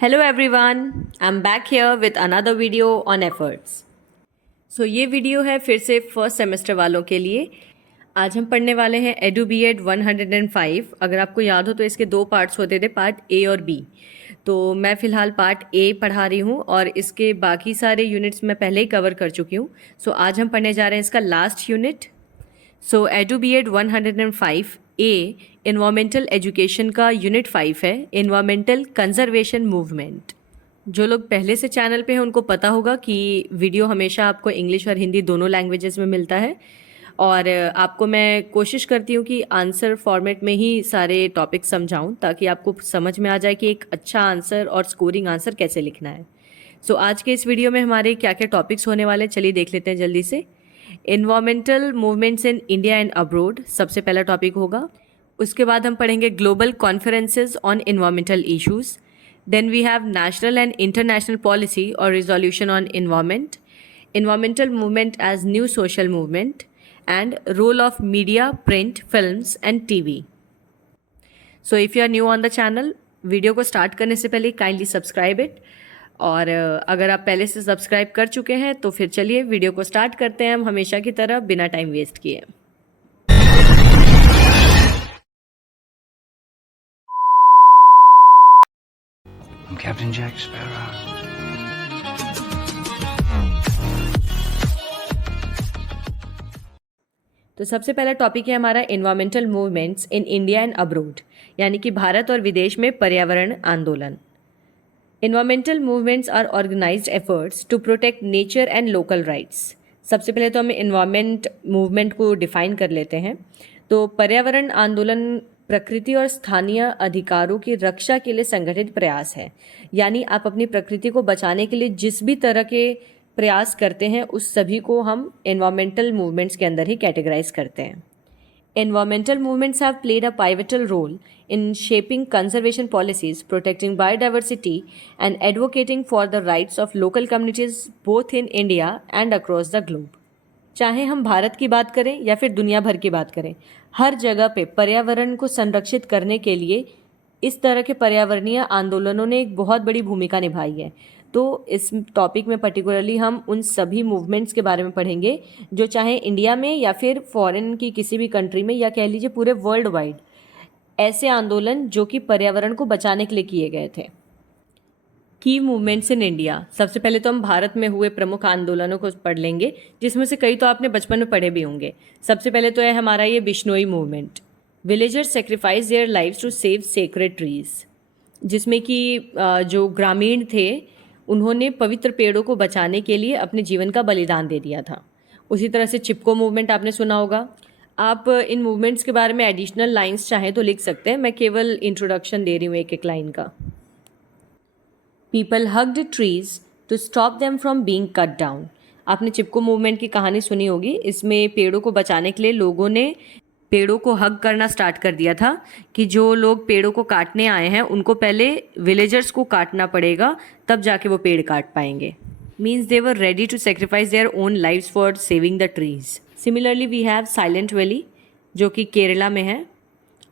Hello everyone, I'm back here with another video on efforts. ये video है फिर से फर्स्ट सेमेस्टर वालों के लिए। आज हम पढ़ने वाले हैं एडू बी एड 105। अगर आपको याद हो तो इसके दो पार्ट्स होते थे, पार्ट ए और बी। तो मैं फ़िलहाल पार्ट ए पढ़ा रही हूँ और इसके बाकी सारे यूनिट्स मैं पहले ही कवर कर चुकी हूँ। आज हम पढ़ने जा रहे हैं इसका last unit. EDU B Ed 105 A environmental education का यूनिट 5 है, इन्वामेंटल कंजर्वेशन मूवमेंट। जो लोग पहले से चैनल पे हैं उनको पता होगा कि वीडियो हमेशा आपको इंग्लिश और हिंदी दोनों लैंग्वेजेस में मिलता है और आपको मैं कोशिश करती हूँ कि आंसर फॉर्मेट में ही सारे टॉपिक समझाऊँ ताकि आपको समझ में आ जाए कि एक अच्छा आंसर और स्कोरिंग आंसर कैसे लिखना है। आज के इस वीडियो में हमारे क्या क्या टॉपिक्स होने वाले, चलिए देख लेते हैं जल्दी से। Environmental movements in India and abroad सबसे पहला टॉपिक होगा। उसके बाद हम पढ़ेंगे global conferences on environmental issues. Then we have national and international policy or resolution on environment, environmental movement as new social movement, and role of media, print, films and TV. So if you are new on the channel, video को start करने से पहले kindly subscribe it. और अगर आप पहले से subscribe कर चुके हैं तो फिर चलिए वीडियो को स्टार्ट करते हैं हम हमेशा की तरह बिना टाइम वेस्ट किए। I'm Captain Jack Sparrow. सबसे पहला टॉपिक है हमारा environmental movements in India and abroad, यानी कि भारत और विदेश में पर्यावरण आंदोलन। Environmental movements are organised efforts to protect nature and local rights. सबसे पहले तो हम इन्वायरमेंट मूवमेंट को डिफाइन कर लेते हैं। पर्यावरण आंदोलन प्रकृति और स्थानीय अधिकारों की रक्षा के लिए संगठित प्रयास है, यानी आप अपनी प्रकृति को बचाने के लिए जिस भी तरह के प्रयास करते हैं उस सभी को हम एनवायरमेंटल मूवमेंट्स के अंदर ही कैटेगराइज करते हैं। Environmental movements have played a pivotal role in shaping conservation policies, protecting biodiversity, and advocating for the rights of local communities both in India and across the globe. चाहे हम भारत की बात करें या फिर दुनिया भर की बात करें, हर जगह पे पर्यावरण को संरक्षित करने के लिए इस तरह के पर्यावरणीय आंदोलनों ने एक बहुत बड़ी भूमिका निभाई है। इस टॉपिक में पर्टिकुलरली हम उन सभी मूवमेंट्स के बारे में पढ़ेंगे जो चाहे इंडिया में या फिर फॉरेन की किसी भी कंट्री में या कह लीजिए पूरे वर्ल्ड वाइड ऐसे आंदोलन जो कि पर्यावरण को बचाने के लिए किए गए थे। की मूवमेंट्स इन इंडिया। सबसे पहले तो हम भारत में हुए प्रमुख आंदोलनों को पढ़ लेंगे, जिसमें से कई तो आपने बचपन में पढ़े भी होंगे। सबसे पहले तो है हमारा ये Bishnoi movement. Villagers sacrifice their lives to save sacred trees, जिसमें कि जो ग्रामीण थे उन्होंने पवित्र पेड़ों को बचाने के लिए अपने जीवन का बलिदान दे दिया था। उसी तरह से चिपको मूवमेंट आपने सुना होगा। आप इन मूवमेंट्स के बारे में एडिशनल लाइंस चाहें तो लिख सकते हैं, मैं केवल इंट्रोडक्शन दे रही हूँ एक एक लाइन का। People hugged trees to stop them from being cut down. आपने चिपको मूवमेंट की कहानी सुनी होगी। इसमें पेड़ों को बचाने के लिए लोगों ने पेड़ों को हग करना स्टार्ट कर दिया था कि जो लोग पेड़ों को काटने आए हैं उनको पहले विलेजर्स को काटना पड़ेगा, तब जाके वो पेड़ काट पाएंगे। Means they were ready to sacrifice their own lives for saving the trees. Similarly we have Silent Valley जो कि केरला में है।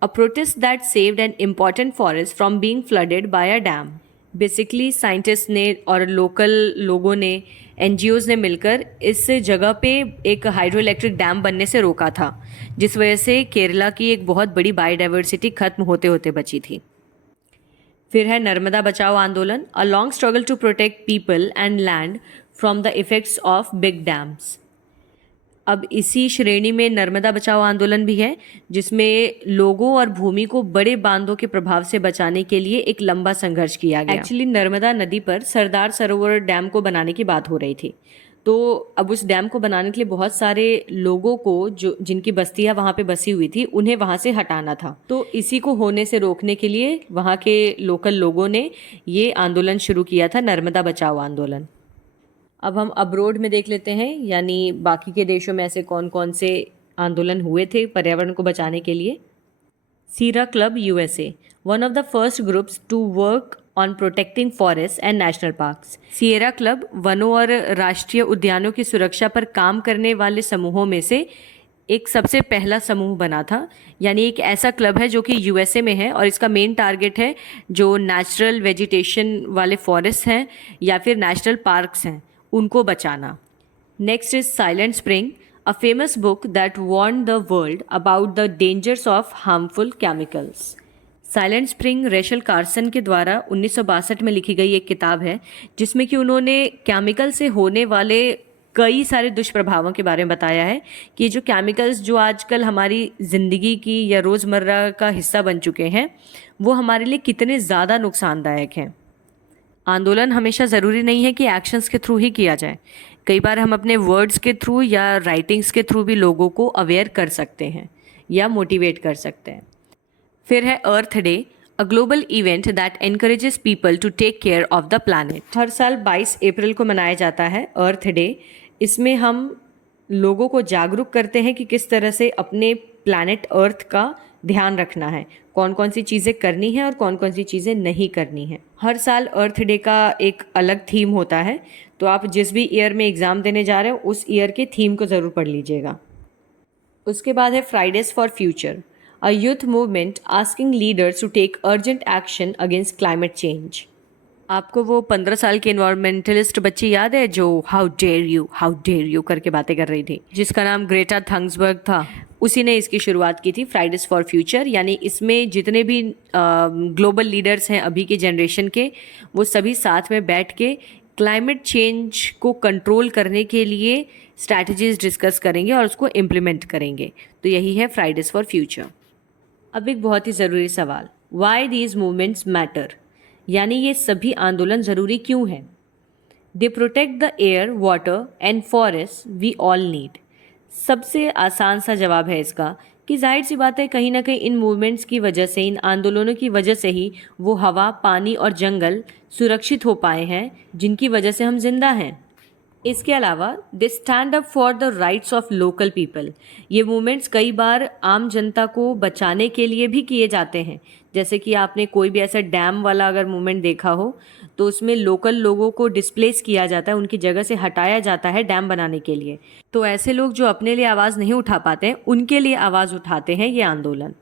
A protest that saved an important forest from being flooded by a dam. Basically scientist ने और local लोगों ने, NGOs ने मिलकर इस जगह पे एक हाइड्रो इलेक्ट्रिक डैम बनने से रोका था, जिस वजह से केरला की एक बहुत बड़ी बायोडाइवर्सिटी खत्म होते होते बची थी। फिर है Narmada Bachao Andolan. A long struggle to protect people and land from the effects of big dams. अब इसी श्रेणी में नर्मदा बचाओ आंदोलन भी है, जिसमें लोगों और भूमि को बड़े बांधों के प्रभाव से बचाने के लिए एक लंबा संघर्ष किया गया। एक्चुअली नर्मदा नदी पर सरदार सरोवर डैम को बनाने की बात हो रही थी। अब उस डैम को बनाने के लिए बहुत सारे लोगों को जो जिनकी बस्तियां वहां पे बसी हुई थी उन्हें वहां से हटाना था। इसी को होने से रोकने के लिए वहां के लोकल लोगों ने ये आंदोलन शुरू किया था, नर्मदा बचाओ आंदोलन। अब हम अब्रोड में देख लेते हैं, यानी बाकी के देशों में ऐसे कौन कौन से आंदोलन हुए थे पर्यावरण को बचाने के लिए। Sierra Club USA, one of the first groups to work on protecting forest and national parks. Sierra Club वनों और राष्ट्रीय उद्यानों की सुरक्षा पर काम करने वाले समूहों में से एक सबसे पहला समूह बना था, यानी एक ऐसा क्लब है जो कि यूएसए में है और इसका मेन टारगेट है जो नेचुरल वेजिटेशन वाले फॉरेस्ट हैं या फिर नेशनल पार्क्स हैं उनको बचाना। Next is Silent Spring, a famous book that warn the world about the dangers of harmful chemicals. Silent Spring Rachel Carson के द्वारा 1962 में लिखी गई एक किताब है जिसमें कि उन्होंने केमिकल से होने वाले कई सारे दुष्प्रभावों के बारे में बताया है कि जो केमिकल्स जो आजकल हमारी ज़िंदगी की या रोज़मर्रा का हिस्सा बन चुके हैं वो हमारे लिए कितने ज़्यादा नुकसानदायक हैं। आंदोलन हमेशा ज़रूरी नहीं है कि एक्शंस के थ्रू ही किया जाए, कई बार हम अपने वर्ड्स के थ्रू या राइटिंग्स के थ्रू भी लोगों को अवेयर कर सकते हैं या मोटिवेट कर सकते हैं। फिर है Earth Day, a global event that encourages people to take care of the planet. हर साल 22 अप्रैल को मनाया जाता है अर्थ डे। इसमें हम लोगों को जागरूक करते हैं कि किस तरह से अपने प्लैनेट अर्थ का ध्यान रखना है, कौन कौन सी चीज़ें करनी है और कौन कौन सी चीज़ें नहीं करनी है। हर साल अर्थ डे का एक अलग थीम होता है, तो आप जिस भी ईयर में एग्ज़ाम देने जा रहे हो उस ईयर के थीम को ज़रूर पढ़ लीजिएगा। उसके बाद है Fridays for Future, a youth movement asking leaders to take urgent action against climate change. आपको वो 15 साल की इन्वायरमेंटलिस्ट बच्ची याद है जो हाउ डेयर यू करके बातें कर रही थी, जिसका नाम ग्रेटा थंगसबर्ग था? उसी ने इसकी शुरुआत की थी फ्राइडेज फॉर फ्यूचर। यानी इसमें जितने भी ग्लोबल लीडर्स हैं अभी के जनरेशन के, वो सभी साथ में बैठ के क्लाइमेट चेंज को कंट्रोल करने के लिए स्ट्रैटेजीज डिस्कस करेंगे और उसको इम्प्लीमेंट करेंगे। तो यही है फ्राइडेज फॉर फ्यूचर। अब एक बहुत ही ज़रूरी सवाल, वाई दीज मूवमेंट्स मैटर, यानी ये सभी आंदोलन ज़रूरी क्यों हैं? They protect the air, water and forest we all need. सबसे आसान सा जवाब है इसका कि जाहिर सी बात है, कहीं ना कहीं इन मूवमेंट्स की वजह से, इन आंदोलनों की वजह से ही वो हवा, पानी और जंगल सुरक्षित हो पाए हैं जिनकी वजह से हम जिंदा हैं। इसके अलावा they stand up for the rights of local people. ये मूवमेंट्स कई बार आम जनता को बचाने के लिए भी किए जाते हैं। जैसे कि आपने कोई भी ऐसा डैम वाला अगर मूवमेंट देखा हो तो उसमें लोकल लोगों को डिस्प्लेस किया जाता है, उनकी जगह से हटाया जाता है डैम बनाने के लिए। तो ऐसे लोग जो अपने लिए आवाज़ नहीं उठा पाते हैं उनके लिए आवाज़ उठाते हैं ये आंदोलन।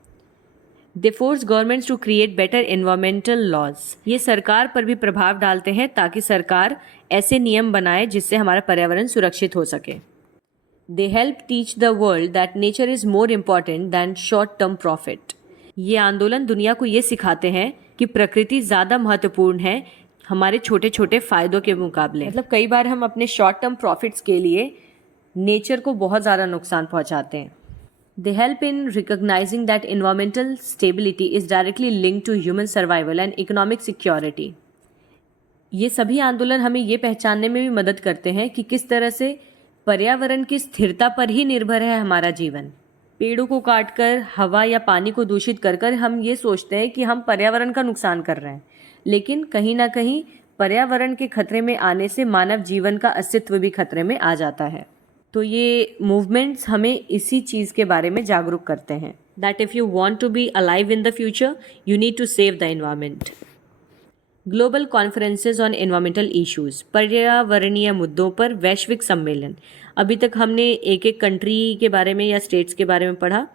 They force governments to create better environmental laws. ये सरकार पर भी प्रभाव डालते हैं ताकि सरकार ऐसे नियम बनाए जिससे हमारा पर्यावरण सुरक्षित हो सके। They help teach the world that nature is more important than short term profit. ये आंदोलन दुनिया को ये सिखाते हैं कि प्रकृति ज़्यादा महत्वपूर्ण है हमारे छोटे छोटे फ़ायदों के मुकाबले। मतलब कई बार हम अपने शॉर्ट टर्म प्रॉफिट्स के लिए नेचर को बहुत ज़्यादा नुकसान पहुंचाते हैं। They help in recognizing that environmental stability is directly linked to human survival and economic security. ये सभी आंदोलन हमें ये पहचानने में भी मदद करते हैं कि किस तरह से पर्यावरण की स्थिरता पर ही निर्भर है हमारा जीवन। पेड़ों को काटकर, हवा या पानी को दूषित कर कर हम ये सोचते हैं कि हम पर्यावरण का नुकसान कर रहे हैं, लेकिन कहीं ना कहीं पर्यावरण के खतरे में आने से मानव जीवन का अस्तित्व भी खतरे में आ जाता है। तो ये मूवमेंट्स हमें इसी चीज़ के बारे में जागरूक करते हैं that if you want to be alive in the future you need to save the environment. Global conferences on environmental issues, पर्यावरणीय मुद्दों पर वैश्विक सम्मेलन। अभी तक हमने एक एक कंट्री के बारे में या स्टेट्स के बारे में पढ़ा,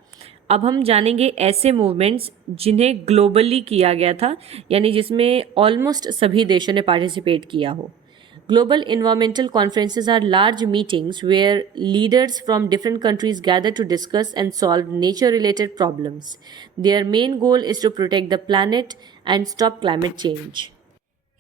अब हम जानेंगे ऐसे मूवमेंट्स जिन्हें ग्लोबली किया गया था, यानी जिसमें ऑलमोस्ट सभी देशों ने पार्टिसिपेट किया हो। Global environmental conferences are large meetings where leaders from different countries gather to discuss and solve nature-related problems. Their main goal is to protect the planet and stop climate change.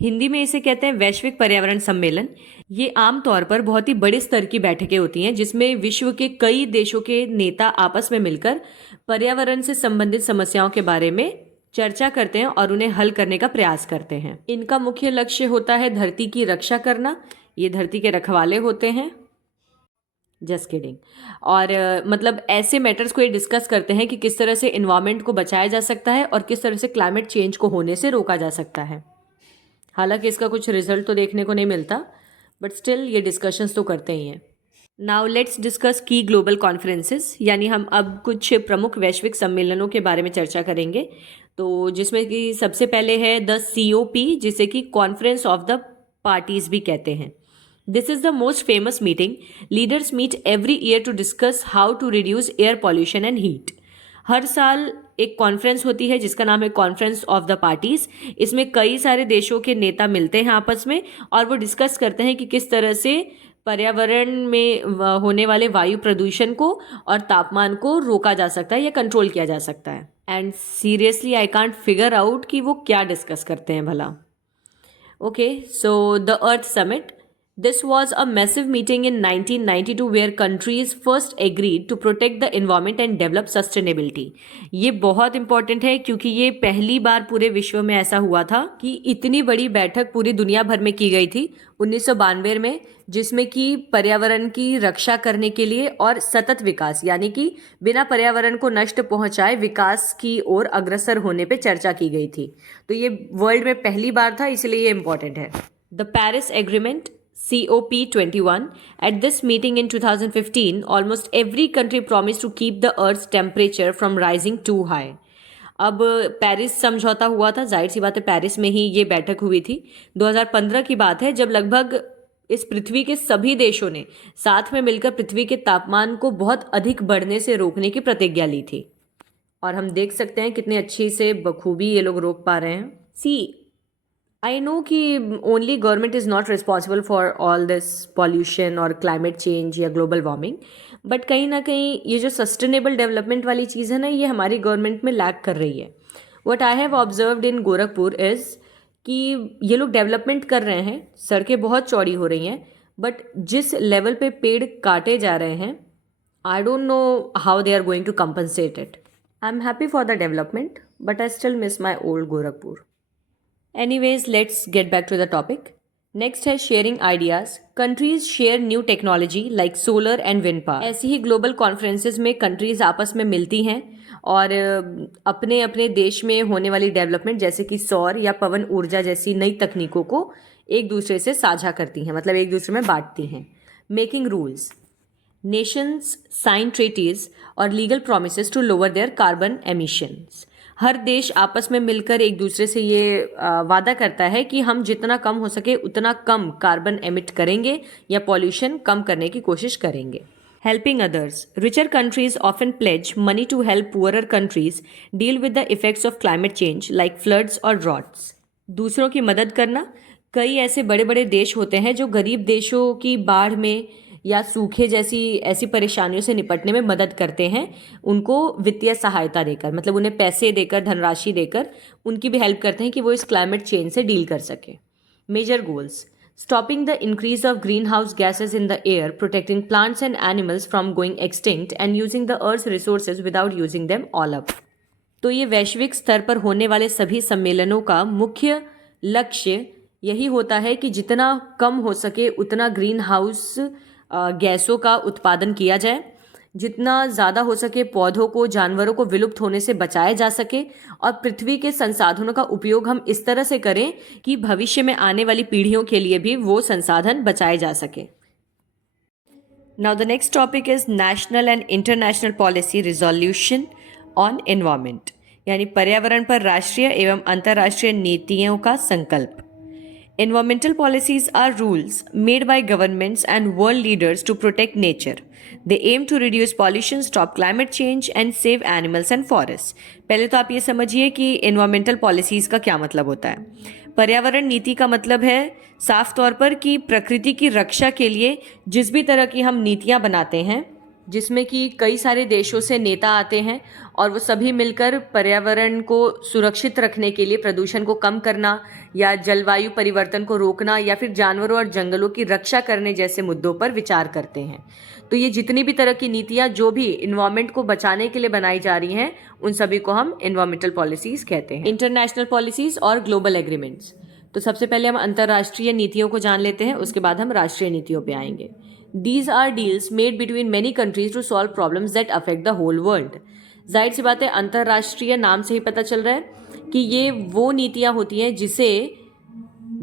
Hindi में इसे कहते हैं वैश्विक पर्यावरण सम्मेलन। ये आमतौर पर बहुत ही बड़े स्तर की बैठकें होती हैं जिसमें विश्व के कई देशों के नेता आपस में मिलकर पर्यावरण से संबंधित समस्याओं के बारे में चर्चा करते हैं और उन्हें हल करने का प्रयास करते हैं। इनका मुख्य लक्ष्य होता है धरती की रक्षा करना। ये धरती के रखवाले होते हैं, जस्ट किडिंग। और मतलब ऐसे मैटर्स को ये डिस्कस करते हैं कि किस तरह से एनवायरनमेंट को बचाया जा सकता है और किस तरह से क्लाइमेट चेंज को होने से रोका जा सकता है। हालांकि इसका कुछ रिजल्ट तो देखने को नहीं मिलता, बट स्टिल ये डिस्कशंस तो करते ही हैं। नाउ लेट्स डिस्कस की ग्लोबल कॉन्फ्रेंसेस, यानी हम अब कुछ प्रमुख वैश्विक सम्मेलनों के बारे में चर्चा करेंगे। तो जिसमें कि सबसे पहले है द COP, जिसे कि कॉन्फ्रेंस ऑफ द पार्टीज भी कहते हैं। This is the most famous meeting. Leaders meet every year to discuss how to reduce air pollution and heat. हर साल एक कॉन्फ्रेंस होती है जिसका नाम है कॉन्फ्रेंस ऑफ द पार्टीज। इसमें कई सारे देशों के नेता मिलते हैं आपस में और वो डिस्कस करते हैं कि किस तरह से पर्यावरण में होने वाले वायु प्रदूषण को और तापमान को रोका जा सकता है या कंट्रोल किया जा सकता है। And seriously I can't figure out कि वो क्या डिस्कस करते हैं भला। Okay, so the earth summit. This was a massive meeting in 1992 where countries first agreed to protect the environment and develop sustainability. ये बहुत इंपॉर्टेंट है क्योंकि ये पहली बार पूरे विश्व में ऐसा हुआ था कि इतनी बड़ी बैठक पूरी दुनिया भर में की गई थी 1992 में, जिसमें कि पर्यावरण की रक्षा करने के लिए और सतत विकास यानी कि बिना पर्यावरण को नष्ट पहुंचाए विकास की ओर अग्रसर होने पे चर्चा की गई थी। तो ये वर्ल्ड में पहली बार था, इसलिए ये इंपॉर्टेंट है। The Paris agreement COP21. At this meeting in 2015, almost every country promised to keep the Earth's temperature from rising too high. अब पेरिस समझौता हुआ था, जाहिर सी बात है पेरिस में ही ये बैठक हुई थी। 2015 की बात है जब लगभग इस पृथ्वी के सभी देशों ने साथ में मिलकर पृथ्वी के तापमान को बहुत अधिक बढ़ने से रोकने की प्रतिज्ञा ली थी और हम देख सकते हैं कितनी अच्छी से बखूबी ये लोग रोक पा रहे हैं। आई नो कि only government is not responsible for all this pollution और क्लाइमेट चेंज या ग्लोबल वार्मिंग, बट कहीं ना कहीं ये जो सस्टेनेबल डेवलपमेंट वाली चीज़ है ना, ये हमारी गवर्नमेंट में लैक कर रही है। What I have observed in Gorakhpur is कि ये लोग डेवलपमेंट कर रहे हैं, सड़कें बहुत चौड़ी हो रही हैं, बट जिस लेवल पे पेड़ काटे जा रहे हैं, I don't know how they are going to compensate it. I am happy for the development but I still miss my old Gorakhpur. Anyways, let's get back to the topic. Next है sharing ideas. Countries share new technology like solar and wind power. ऐसी ही global conferences में countries आपस में मिलती हैं और अपने अपने देश में होने वाली डेवलपमेंट जैसे कि सौर या पवन ऊर्जा जैसी नई तकनीकों को एक दूसरे से साझा करती हैं, मतलब एक दूसरे में बांटती हैं। Making rules. Nations sign treaties और legal promises to lower their carbon emissions. हर देश आपस में मिलकर एक दूसरे से ये वादा करता है कि हम जितना कम हो सके उतना कम कार्बन एमिट करेंगे या पॉल्यूशन कम करने की कोशिश करेंगे। Helping others. Richer countries often pledge money to help poorer countries deal with the effects of climate change like floods और ड्रॉट्स. दूसरों की मदद करना. कई ऐसे बड़े बड़े देश होते हैं जो गरीब देशों की बाढ़ में या सूखे जैसी ऐसी परेशानियों से निपटने में मदद करते हैं, उनको वित्तीय सहायता देकर, मतलब उन्हें पैसे देकर, धनराशि देकर उनकी भी हेल्प करते हैं कि वो इस क्लाइमेट चेंज से डील कर सके। Major goals. Stopping the increase of greenhouse gases in the air, protecting plants and animals from going extinct and using the earth resources without using them all up. तो ये वैश्विक स्तर पर होने वाले सभी सम्मेलनों का मुख्य लक्ष्य यही होता है कि जितना कम हो सके उतना ग्रीन हाउस गैसों का उत्पादन किया जाए, जितना ज़्यादा हो सके पौधों को, जानवरों को विलुप्त होने से बचाया जा सके और पृथ्वी के संसाधनों का उपयोग हम इस तरह से करें कि भविष्य में आने वाली पीढ़ियों के लिए भी वो संसाधन बचाए जा सके। Now the next topic is national and international policy resolution on environment, यानी पर्यावरण पर राष्ट्रीय एवं अंतर्राष्ट्रीय नीतियों का संकल्प। Environmental policies are rules made by governments and world leaders to protect nature. They aim to reduce pollution, stop climate change and save animals and forests. पहले तो आप ये समझिए कि environmental policies का क्या मतलब होता है। पर्यावरण नीति का मतलब है साफ तौर पर कि प्रकृति की रक्षा के लिए जिस भी तरह की हम नीतियाँ बनाते हैं, जिसमें कि कई सारे देशों से नेता आते हैं और वो सभी मिलकर पर्यावरण को सुरक्षित रखने के लिए प्रदूषण को कम करना या जलवायु परिवर्तन को रोकना या फिर जानवरों और जंगलों की रक्षा करने जैसे मुद्दों पर विचार करते हैं। तो ये जितनी भी तरह की नीतियाँ जो भी इन्वायरमेंट को बचाने के लिए बनाई जा रही हैं, उन सभी को हम इन्वायरमेंटल पॉलिसीज़ कहते हैं। इंटरनेशनल पॉलिसीज़ और ग्लोबल एग्रीमेंट्स। तो सबसे पहले हम अंतर्राष्ट्रीय नीतियों को जान लेते हैं, उसके बाद हम राष्ट्रीय नीतियों पे आएंगे। These are deals made between many countries to solve problems that affect the whole world. जाहिर सी बात है, अंतर्राष्ट्रीय नाम से ही पता चल रहा है कि ये वो नीतियाँ होती हैं जिसे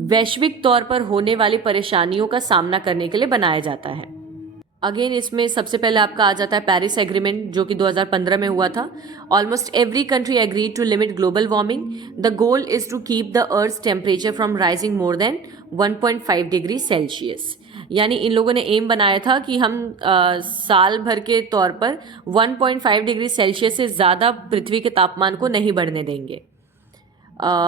वैश्विक तौर पर होने वाली परेशानियों का सामना करने के लिए बनाया जाता है। अगेन इसमें सबसे पहले आपका आ जाता है पेरिस एग्रीमेंट, जो कि 2015 में हुआ था। Almost every country agreed to limit global warming. The goal is to keep the earth temperature from rising more than 1.5 degree Celsius. यानी इन लोगों ने एम बनाया था कि हम साल भर के तौर पर 1.5 डिग्री सेल्सियस से ज़्यादा पृथ्वी के तापमान को नहीं बढ़ने देंगे।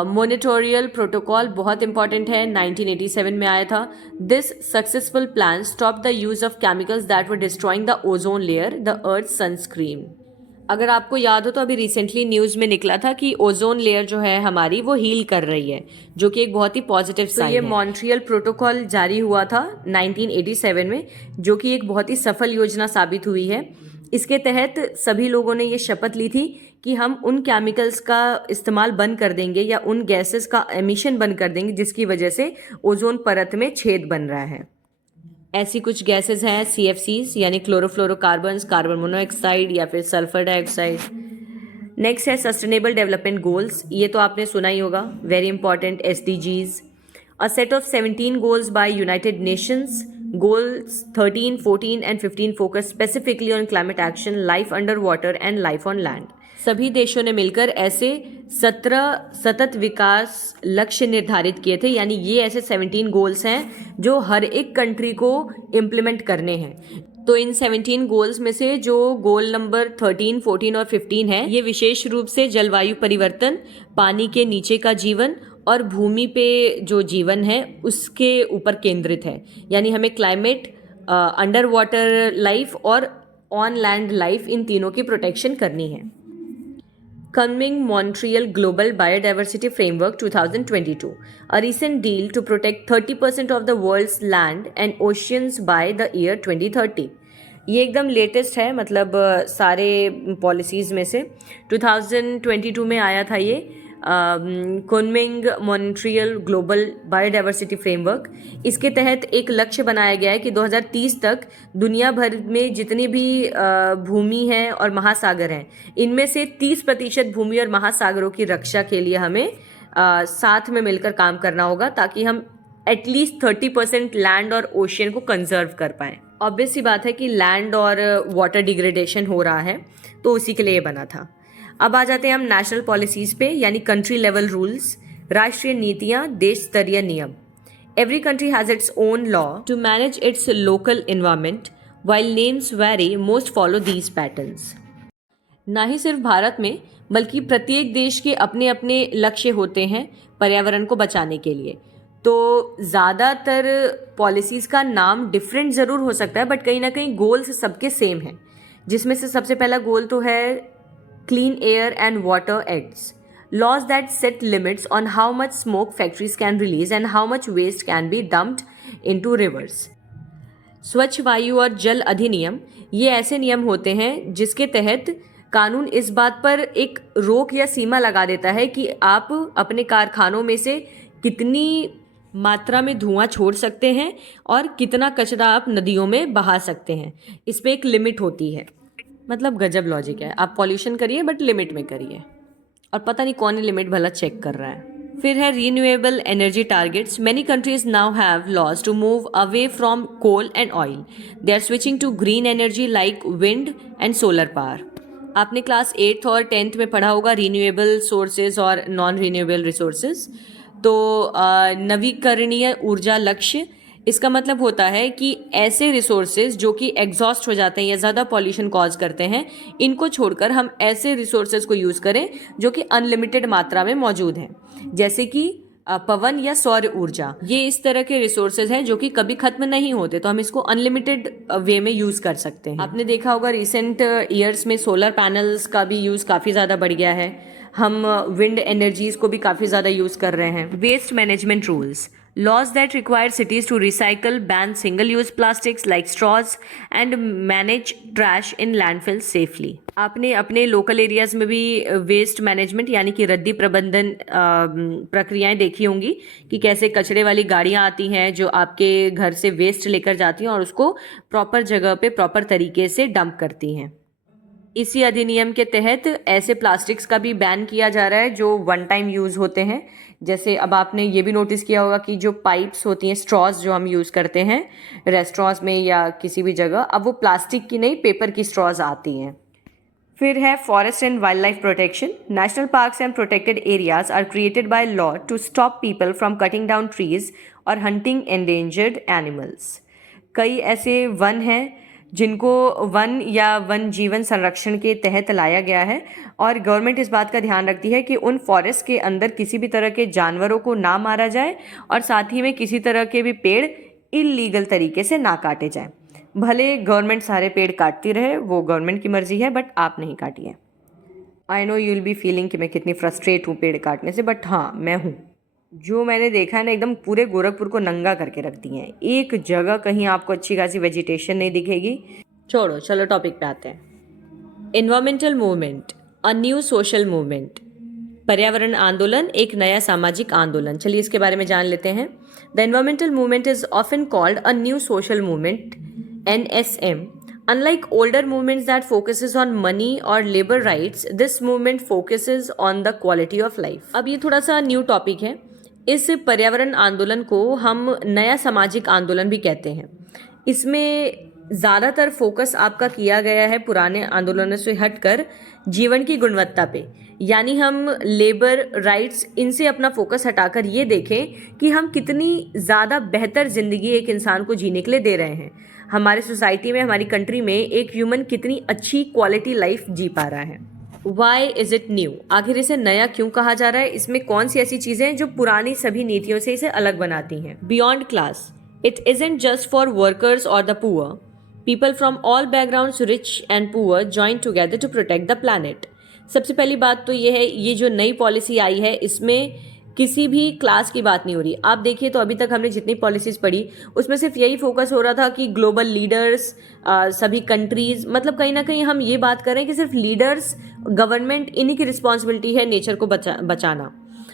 मोनेटोरियल प्रोटोकॉल बहुत इंपॉर्टेंट है, 1987 में आया था। This successful plan stop the use of chemicals that were destroying the ozone layer, the earth sunscreen. अगर आपको याद हो तो अभी रिसेंटली न्यूज़ में निकला था कि ओजोन लेयर जो है हमारी वो हील कर रही है, जो कि एक बहुत ही पॉजिटिव साइन है। ये मॉन्ट्रियल प्रोटोकॉल जारी हुआ था 1987 में, जो कि एक बहुत ही सफल योजना साबित हुई है। इसके तहत सभी लोगों ने ये शपथ ली थी कि हम उन केमिकल्स का इस्तेमाल बंद कर देंगे या उन गैसेस का एमिशन बंद कर देंगे जिसकी वजह से ओजोन परत में छेद बन रहा है। ऐसी कुछ गैसेस हैं CFCs यानी क्लोरोफ्लोरोकार्बन्स, कार्बन मोनोऑक्साइड या फिर सल्फर डाइऑक्साइड। नेक्स्ट है सस्टेनेबल डेवलपमेंट गोल्स, ये तो आपने सुना ही होगा, very important SDGs, a set of 17 goals by United Nations. Goals 13, 14 and 15 focus specifically on climate action, life under water and life on land. सभी देशों ने मिलकर ऐसे 17 सतत विकास लक्ष्य निर्धारित किए थे, यानी ये ऐसे 17 गोल्स हैं जो हर एक कंट्री को इम्प्लीमेंट करने हैं। तो इन 17 गोल्स में से जो गोल नंबर 13, 14 और 15 है, ये विशेष रूप से जलवायु परिवर्तन, पानी के नीचे का जीवन और भूमि पे जो जीवन है उसके ऊपर केंद्रित है। यानी हमें क्लाइमेट, अंडर वाटर लाइफ और ऑन लैंड लाइफ, इन तीनों की प्रोटेक्शन करनी है। Coming Montreal Global Biodiversity Framework 2022, a recent deal to protect 30% of the world's land and oceans by the year 2030। ये एकदम लेटेस्ट है, मतलब सारे पॉलिसीज़ में से 2022 में आया था ये Kunming Montreal global biodiversity framework. इसके तहत एक लक्ष्य बनाया गया है कि 2030 तक दुनिया भर में जितनी भी भूमि है और महासागर हैं, इनमें से 30% भूमि और महासागरों की रक्षा के लिए हमें साथ में मिलकर काम करना होगा, ताकि हम एटलीस्ट 30% लैंड और ओशियन को कंजर्व कर पाएँ। ऑब्वियस सी बात है कि लैंड और वाटर डिग्रेडेशन हो रहा है, तो उसी के लिए ये बना था। अब आ जाते हैं हम नेशनल पॉलिसीज़ पे, यानी कंट्री लेवल रूल्स, राष्ट्रीय नीतियाँ, देश स्तरीय नियम। Every country has its own law to manage its local environment, while names vary, most follow these patterns. ना ही सिर्फ भारत में बल्कि प्रत्येक देश के अपने अपने लक्ष्य होते हैं पर्यावरण को बचाने के लिए। तो ज़्यादातर पॉलिसीज़ का नाम डिफरेंट ज़रूर हो सकता है, बट कहीं ना कहीं गोल्स सबके सेम हैं, जिसमें से सबसे पहला गोल तो है Clean Air and Water Acts, laws that set limits on how much smoke factories can release and how much waste can be dumped into rivers। स्वच्छ वायु और जल अधिनियम, ये ऐसे नियम होते हैं जिसके तहत कानून इस बात पर एक रोक या सीमा लगा देता है कि आप अपने कारखानों में से कितनी मात्रा में धुआं छोड़ सकते हैं और कितना कचरा आप नदियों में बहा सकते हैं। इस पे एक लिमिट होती है। मतलब गजब लॉजिक है, आप पॉल्यूशन करिए बट लिमिट में करिए, और पता नहीं कौन लिमिट भला चेक कर रहा है। फिर है renewable energy targets. Many countries now have laws to move away from coal and oil, they are switching to green energy like wind and solar power. आपने क्लास 8th और 10th में पढ़ा होगा रीन्यूएबल सोर्सेज और non renewable resources. तो नवीकरणीय ऊर्जा लक्ष्य, इसका मतलब होता है कि ऐसे रिसोर्सेज जो कि एग्जॉस्ट हो जाते हैं या ज़्यादा पॉल्यूशन कॉज करते हैं, इनको छोड़कर हम ऐसे रिसोर्सेज को यूज़ करें जो कि अनलिमिटेड मात्रा में मौजूद हैं, जैसे कि पवन या सौर ऊर्जा। ये इस तरह के रिसोर्सेज हैं जो कि कभी खत्म नहीं होते, तो हम इसको अनलिमिटेड वे में यूज़ कर सकते हैं। आपने देखा होगा रिसेंट ईयर्स में सोलर पैनल्स का भी यूज़ काफ़ी ज़्यादा बढ़ गया है। हम विंड एनर्जीज़ को भी काफ़ी ज़्यादा यूज़ कर रहे हैं। Waste management rules, laws that require cities to recycle, ban single-use plastics like straws and manage trash in landfills safely। आपने अपने लोकल एरियाज में भी वेस्ट मैनेजमेंट यानी कि रद्दी प्रबंधन प्रक्रियाएं देखी होंगी कि कैसे कचरे वाली गाड़ियां आती हैं जो आपके घर से वेस्ट लेकर जाती हैं और उसको प्रॉपर जगह पे प्रॉपर तरीके से डंप करती हैं। इसी अधिनियम के तहत ऐसे प्लास्टिक्स का भी बैन किया जा रहा है जो वन टाइम यूज़ होते हैं। जैसे अब आपने ये भी नोटिस किया होगा कि जो पाइप्स होती हैं, स्ट्रॉज जो हम यूज़ करते हैं रेस्टोरेंट्स में या किसी भी जगह, अब वो प्लास्टिक की नहीं पेपर की स्ट्रॉज आती हैं। फिर है forest and wildlife protection. National parks and protected areas are created by law to stop people from cutting down trees और हंटिंग एंडेंजर्ड एनिमल्स। कई ऐसे वन हैं जिनको वन या वन जीवन संरक्षण के तहत लाया गया है, और गवर्नमेंट इस बात का ध्यान रखती है कि उन फॉरेस्ट के अंदर किसी भी तरह के जानवरों को ना मारा जाए और साथ ही में किसी तरह के भी पेड़ इल्लीगल तरीके से ना काटे जाएं। भले गवर्नमेंट सारे पेड़ काटती रहे, वो गवर्नमेंट की मर्जी है, बट आप नहीं काटिए। I know you will be feeling कि मैं कितनी फ्रस्ट्रेट हूँ पेड़ काटने से, बट हाँ मैं हूँ। जो मैंने देखा है ना, एकदम पूरे गोरखपुर को नंगा करके रख दिए हैं। एक जगह कहीं आपको अच्छी खासी वेजिटेशन नहीं दिखेगी। छोड़ो, चलो टॉपिक पे आते हैं। Environmental movement, a new social movement. पर्यावरण आंदोलन एक नया सामाजिक आंदोलन। चलिए इसके बारे में जान लेते हैं। The environmental movement is often called a new social movement, NSM. Unlike older movements that focuses on money or labor rights, this movement focuses on the quality of life. अब ये थोड़ा सा न्यू टॉपिक है। इस पर्यावरण आंदोलन को हम नया सामाजिक आंदोलन भी कहते हैं। इसमें ज़्यादातर फोकस आपका किया गया है पुराने आंदोलनों से हटकर जीवन की गुणवत्ता पे, यानी हम लेबर राइट्स इनसे अपना फोकस हटाकर ये देखें कि हम कितनी ज़्यादा बेहतर ज़िंदगी एक इंसान को जीने के लिए दे रहे हैं। हमारे सोसाइटी में, हमारी कंट्री में एक ह्यूमन कितनी अच्छी क्वालिटी लाइफ जी पा रहा है। Why is it new? आखिर इसे नया क्यों कहा जा रहा है? इसमें कौन सी ऐसी चीज़ें हैं जो पुरानी सभी नीतियों से इसे अलग बनाती हैं? Beyond class, it isn't just for workers और the poor. People from all backgrounds, rich and poor, join together to protect the planet. सबसे पहली बात तो ये है, ये जो नई पॉलिसी आई है इसमें किसी भी क्लास की बात नहीं हो रही। आप देखिए तो अभी तक हमने जितनी पॉलिसीज़ पढ़ी उसमें सिर्फ यही फोकस हो रहा था कि ग्लोबल लीडर्स, सभी कंट्रीज़, मतलब कहीं ना कहीं हम ये बात कर रहे हैं कि सिर्फ लीडर्स, गवर्नमेंट, इन्हीं की रिस्पॉन्सिबिलिटी है नेचर को बचाना।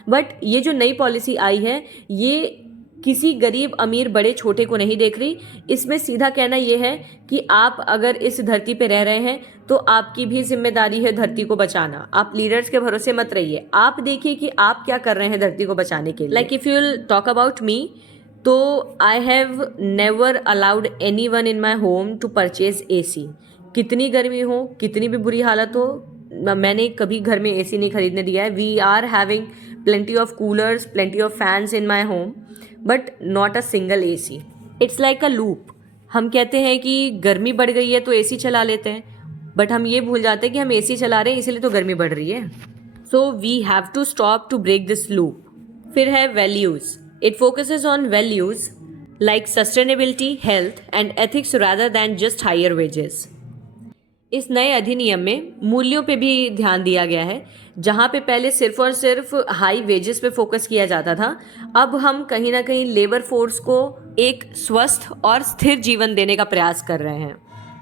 बट ये जो नई पॉलिसी आई है ये किसी गरीब, अमीर, बड़े, छोटे को नहीं देख रही। इसमें सीधा कहना यह है कि आप अगर इस धरती पे रह रहे हैं तो आपकी भी जिम्मेदारी है धरती को बचाना। आप लीडर्स के भरोसे मत रहिए, आप देखिए कि आप क्या कर रहे हैं धरती को बचाने के लिए। Like if you will talk about me, तो I have never allowed anyone in my home to purchase AC। कितनी गर्मी हो, कितनी भी बुरी हालत हो, मैंने कभी घर में AC नहीं खरीदने दिया है। We are having plenty of coolers, plenty of fans in my home, but not a single AC. It's like a loop. हम कहते हैं कि गर्मी बढ़ गई है तो AC चला लेते हैं, बट हम ये भूल जाते हैं कि हम AC चला रहे हैं इसलिए तो गर्मी बढ़ रही है। So we have to stop to break this loop. फिर है values. It focuses on values like sustainability, health and ethics rather than just higher wages. इस नए अधिनियम में मूल्यों पे भी ध्यान दिया गया है। जहाँ पे पहले सिर्फ और सिर्फ हाई वेजेस पे फोकस किया जाता था, अब हम कहीं ना कहीं लेबर फोर्स को एक स्वस्थ और स्थिर जीवन देने का प्रयास कर रहे हैं।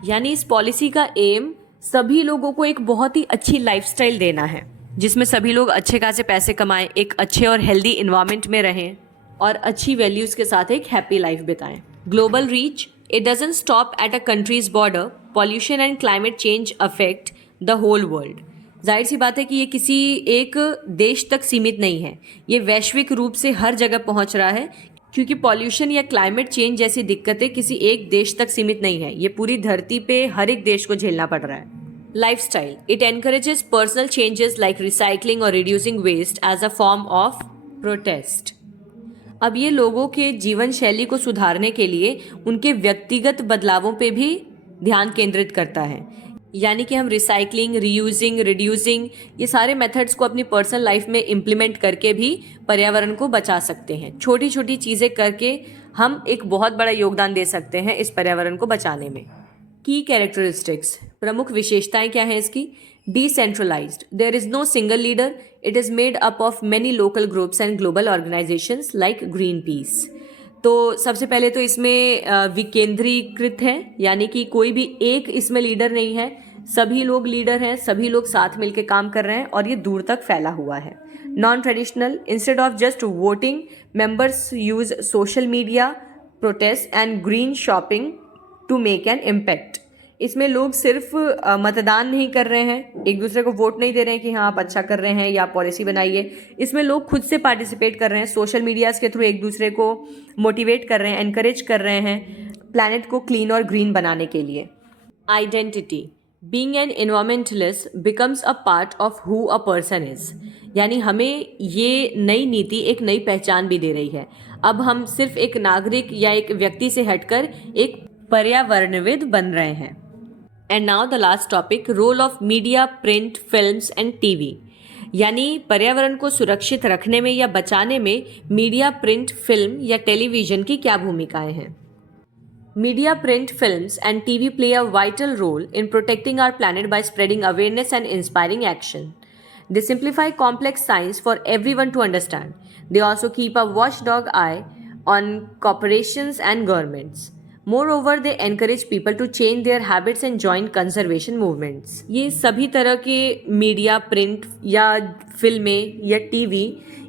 यानी इस पॉलिसी का एम सभी लोगों को एक बहुत ही अच्छी लाइफस्टाइल देना है, जिसमें सभी लोग अच्छे खासे पैसे कमाएं, एक अच्छे और हेल्दी इन्वायरमेंट में रहें और अच्छी वैल्यूज़ के साथ एक हैप्पी लाइफ बिताएं। Global reach, it doesn't stop at a country's border. Pollution and climate change affect the whole world. जाहिर सी बात है कि ये किसी एक देश तक सीमित नहीं है, ये वैश्विक रूप से हर जगह पहुंच रहा है, क्योंकि पॉल्यूशन या क्लाइमेट चेंज जैसी दिक्कतें किसी एक देश तक सीमित नहीं है, ये पूरी धरती पे हर एक देश को झेलना पड़ रहा है। Lifestyle, it encourages personal changes like recycling और reducing waste as a form of protest. अब ये लोगों के जीवन शैली को सुधारने के लिए उनके व्यक्तिगत बदलावों पे भी ध्यान केंद्रित करता है। यानी कि हम रिसाइकलिंग, रीयूजिंग, रिड्यूसिंग, ये सारे मेथड्स को अपनी पर्सनल लाइफ में इम्प्लीमेंट करके भी पर्यावरण को बचा सकते हैं। छोटी छोटी चीज़ें करके हम एक बहुत बड़ा योगदान दे सकते हैं इस पर्यावरण को बचाने में। की कैरेक्टरिस्टिक्स, प्रमुख विशेषताएं क्या हैं इसकी? Decentralized. There is no single leader. It is made up of many local groups and global organizations like Greenpeace. तो सबसे पहले तो इसमें विकेंद्रीकृत है, यानी कि कोई भी एक इसमें लीडर नहीं है, सभी लोग लीडर हैं, सभी लोग साथ मिलकर काम कर रहे हैं और ये दूर तक फैला हुआ है। Non traditional, instead of just voting, members use social media, protest and green shopping to make an impact. इसमें लोग सिर्फ मतदान नहीं कर रहे हैं, एक दूसरे को वोट नहीं दे रहे हैं कि हाँ आप अच्छा कर रहे हैं या पॉलिसी बनाइए। इसमें लोग खुद से पार्टिसिपेट कर रहे हैं, सोशल मीडियाज़ के थ्रू एक दूसरे को मोटिवेट कर रहे हैं, एनकरेज कर रहे हैं प्लैनेट को क्लीन और ग्रीन बनाने के लिए। Identity, being an environmentalist becomes a part of who a person is. यानी हमें ये नई नीति एक नई पहचान भी दे रही है। अब हम सिर्फ एक नागरिक या एक व्यक्ति से हटकर एक पर्यावरणविद बन रहे हैं। And now the last topic, role of media, print, films and TV. यानी पर्यावरण को सुरक्षित रखने में या बचाने में मीडिया, प्रिंट, फिल्म या टेलीविजन की क्या भूमिकाएं हैं। Media, print, films, and TV play a vital role in protecting our planet by spreading awareness and inspiring action. They simplify complex science for everyone to understand. They also keep a watchdog eye on corporations and governments. Moreover, they encourage people to change their habits and join conservation movements. ये सभी तरह के media, print या फिल्में या TV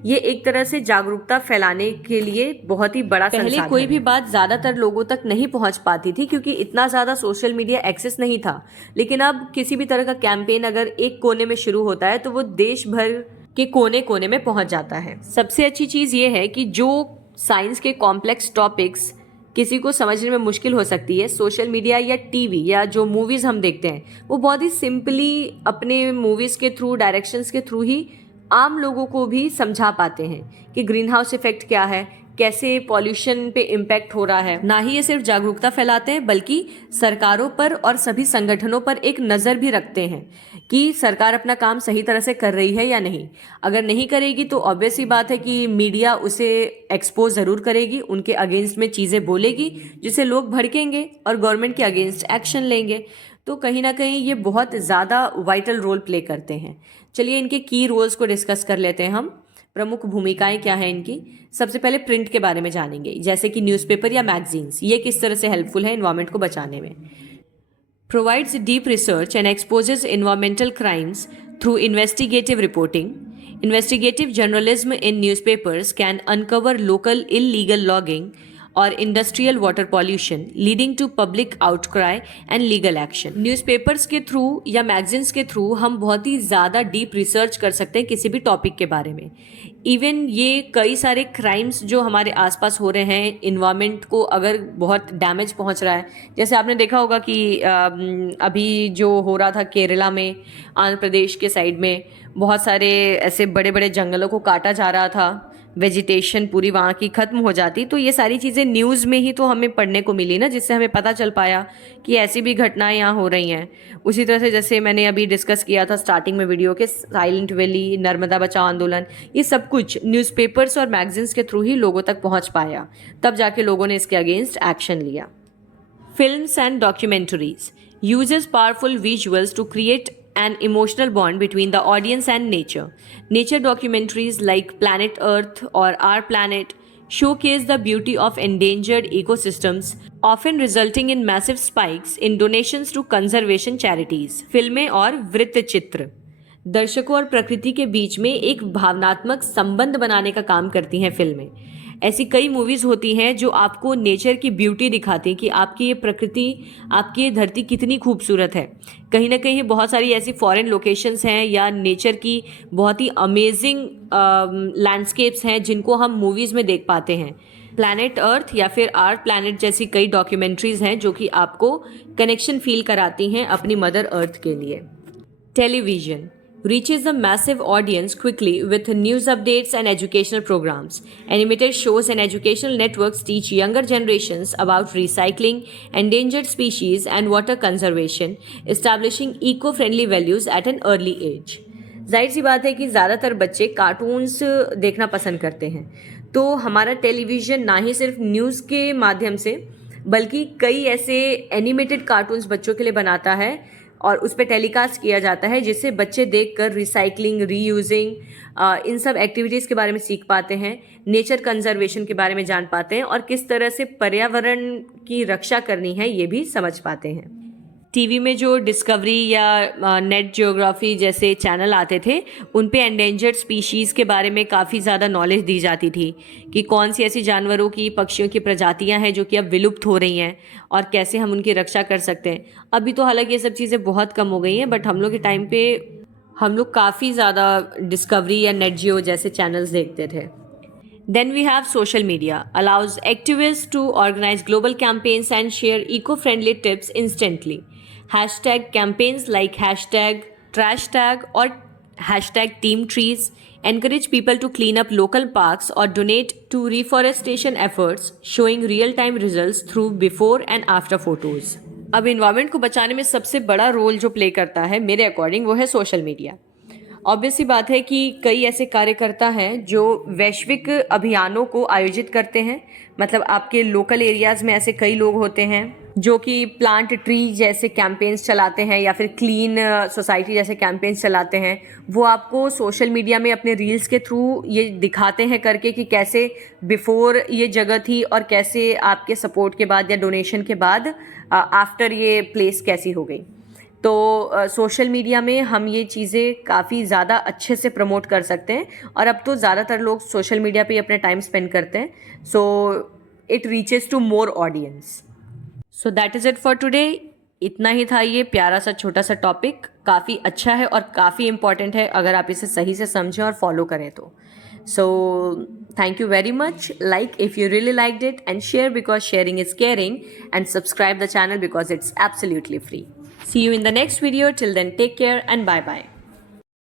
ये एक तरह से जागरूकता फैलाने के लिए बहुत ही बड़ा संसाधन है। पहले कोई भी बात ज़्यादातर लोगों तक नहीं पहुंच पाती थी क्योंकि इतना ज़्यादा सोशल मीडिया एक्सेस नहीं था, लेकिन अब किसी भी तरह का कैंपेन अगर एक कोने में शुरू होता है तो वो देश भर के कोने कोने में पहुंच जाता है। सबसे अच्छी चीज़ ये है कि जो साइंस के कॉम्प्लेक्स टॉपिक्स किसी को समझने में मुश्किल हो सकती है, सोशल मीडिया या टीवी या जो मूवीज़ हम देखते हैं वो बहुत ही सिंपली अपने मूवीज़ के थ्रू, डायरेक्शंस के थ्रू ही आम लोगों को भी समझा पाते हैं कि ग्रीन हाउस इफेक्ट क्या है, कैसे पॉल्यूशन पे इम्पैक्ट हो रहा है। ना ही ये सिर्फ जागरूकता फैलाते हैं बल्कि सरकारों पर और सभी संगठनों पर एक नज़र भी रखते हैं कि सरकार अपना काम सही तरह से कर रही है या नहीं। अगर नहीं करेगी तो ऑब्वियस ही बात है कि मीडिया उसे एक्सपोज ज़रूर करेगी, उनके अगेंस्ट में चीज़ें बोलेगी जिससे लोग भड़केंगे और गवर्नमेंट के अगेंस्ट एक्शन लेंगे। तो कहीं ना कहीं ये बहुत ज़्यादा वाइटल रोल प्ले करते हैं। चलिए इनके की रोल्स को डिस्कस कर लेते हैं हम। प्रमुख भूमिकाएं क्या हैं इनकी। सबसे पहले प्रिंट के बारे में जानेंगे, जैसे कि न्यूज़पेपर या मैगजीन्स, ये किस तरह से हेल्पफुल है एनवायरनमेंट को बचाने में। Provides deep research and exposes environmental crimes through investigative reporting. Investigative journalism in newspapers can uncover local illegal logging or industrial water pollution, leading to public outcry and legal action. Newspapers के through या magazines के through हम बहुत ही ज़्यादा deep research कर सकते हैं किसी भी टॉपिक के बारे में। इवन ये कई सारे क्राइम्स जो हमारे आसपास हो रहे हैं, इन्वायरमेंट को अगर बहुत डैमेज पहुंच रहा है, जैसे आपने देखा होगा कि अभी जो हो रहा था केरला में, आंध्र प्रदेश के साइड में बहुत सारे ऐसे बड़े बड़े जंगलों को काटा जा रहा था, वेजिटेशन पूरी वहाँ की ख़त्म हो जाती। तो ये सारी चीज़ें न्यूज़ में ही तो हमें पढ़ने को मिली ना, जिससे हमें पता चल पाया कि ऐसी भी घटनाएं यहाँ हो रही हैं। उसी तरह से जैसे मैंने अभी डिस्कस किया था स्टार्टिंग में वीडियो के, साइलेंट वैली, नर्मदा बचाओ आंदोलन, ये सब कुछ न्यूज़पेपर्स और मैगजीन्स के थ्रू ही लोगों तक पहुँच पाया, तब जाके लोगों ने इसके अगेंस्ट एक्शन लिया। Films and documentaries uses powerful visuals to create an emotional bond between the audience and nature. Nature documentaries like Planet Earth or Our Planet showcase the beauty of endangered ecosystems, often resulting in massive spikes in donations to conservation charities. फिल्में और वृत्तचित्र दर्शकों और प्रकृति के बीच में एक भावनात्मक संबंध बनाने का काम करती हैं फिल्में। ऐसी कई मूवीज़ होती हैं जो आपको नेचर की ब्यूटी दिखाती हैं कि आपकी ये प्रकृति, आपकी ये धरती कितनी खूबसूरत है। कहीं ना कहीं बहुत सारी ऐसी फॉरेन लोकेशंस हैं या नेचर की बहुत ही अमेजिंग लैंडस्केप्स हैं जिनको हम मूवीज़ में देख पाते हैं। प्लैनेट अर्थ या फिर आवर प्लैनेट जैसी कई डॉक्यूमेंट्रीज़ हैं जो कि आपको कनेक्शन फील कराती हैं अपनी मदर अर्थ के लिए। Television reaches a massive audience quickly with news updates and educational programs. Animated shows and educational networks teach younger generations about recycling, endangered species, and water conservation, establishing eco-friendly values at an early age. जाहिर सी बात है कि ज़्यादातर बच्चे cartoons देखना पसंद करते हैं, तो हमारा टेलीविज़न ना ही सिर्फ न्यूज़ के माध्यम से बल्कि कई ऐसे एनिमेटेड कार्टून्स बच्चों के लिए बनाता है और उस पर टेलीकास्ट किया जाता है, जिससे बच्चे देखकर रिसाइकलिंग, रीयूजिंग, इन सब एक्टिविटीज़ के बारे में सीख पाते हैं, नेचर कंजर्वेशन के बारे में जान पाते हैं और किस तरह से पर्यावरण की रक्षा करनी है ये भी समझ पाते हैं। टीवी में जो डिस्कवरी या नेट जियोग्राफी जैसे चैनल आते थे उन पे एंडेंजर्ड स्पीशीज़ के बारे में काफ़ी ज़्यादा नॉलेज दी जाती थी कि कौन सी ऐसी जानवरों की, पक्षियों की प्रजातियां हैं जो कि अब विलुप्त हो रही हैं और कैसे हम उनकी रक्षा कर सकते हैं। अभी तो हालांकि ये सब चीज़ें बहुत कम हो गई हैं, बट हम लोग के टाइम पे हम लोग काफ़ी ज़्यादा डिस्कवरी या नेट जियो जैसे चैनल्स देखते थे। Then we have social media, allows activists to organize global campaigns and share eco-friendly tips instantly. Hashtag campaigns like hashtag trash tag or #TeamTrees, encourage people to clean up local parks or donate to reforestation efforts, showing real-time results through before and after photos. अब environment को बचाने में सबसे बड़ा role जो play करता है मेरे अकॉर्डिंग वो है सोशल मीडिया। ऑब्वियस सी बात है कि कई ऐसे कार्यकर्ता हैं जो वैश्विक अभियानों को आयोजित करते हैं, मतलब आपके लोकल एरियाज़ में ऐसे कई लोग होते हैं जो कि प्लांट ट्री जैसे कैंपेन्स चलाते हैं या फिर क्लीन सोसाइटी जैसे कैंपेन्स चलाते हैं। वो आपको सोशल मीडिया में अपने रील्स के थ्रू ये दिखाते हैं करके कि कैसे बिफोर ये जगह थी और कैसे आपके सपोर्ट के बाद या डोनेशन के बाद आफ्टर ये प्लेस कैसी हो गई। तो सोशल मीडिया में हम ये चीज़ें काफ़ी ज़्यादा अच्छे से प्रमोट कर सकते हैं और अब तो ज़्यादातर लोग सोशल मीडिया पे अपने टाइम स्पेंड करते हैं, so it reaches to more audience. So that is it for today. इतना ही था ये प्यारा सा छोटा सा टॉपिक, काफ़ी अच्छा है और काफ़ी इम्पॉर्टेंट है अगर आप इसे सही से समझें और फॉलो करें तो। So thank you very much. Like if you really liked it, and share because sharing is caring, and subscribe the channel because it's absolutely free. See you in the next video. Till then, take care and bye bye.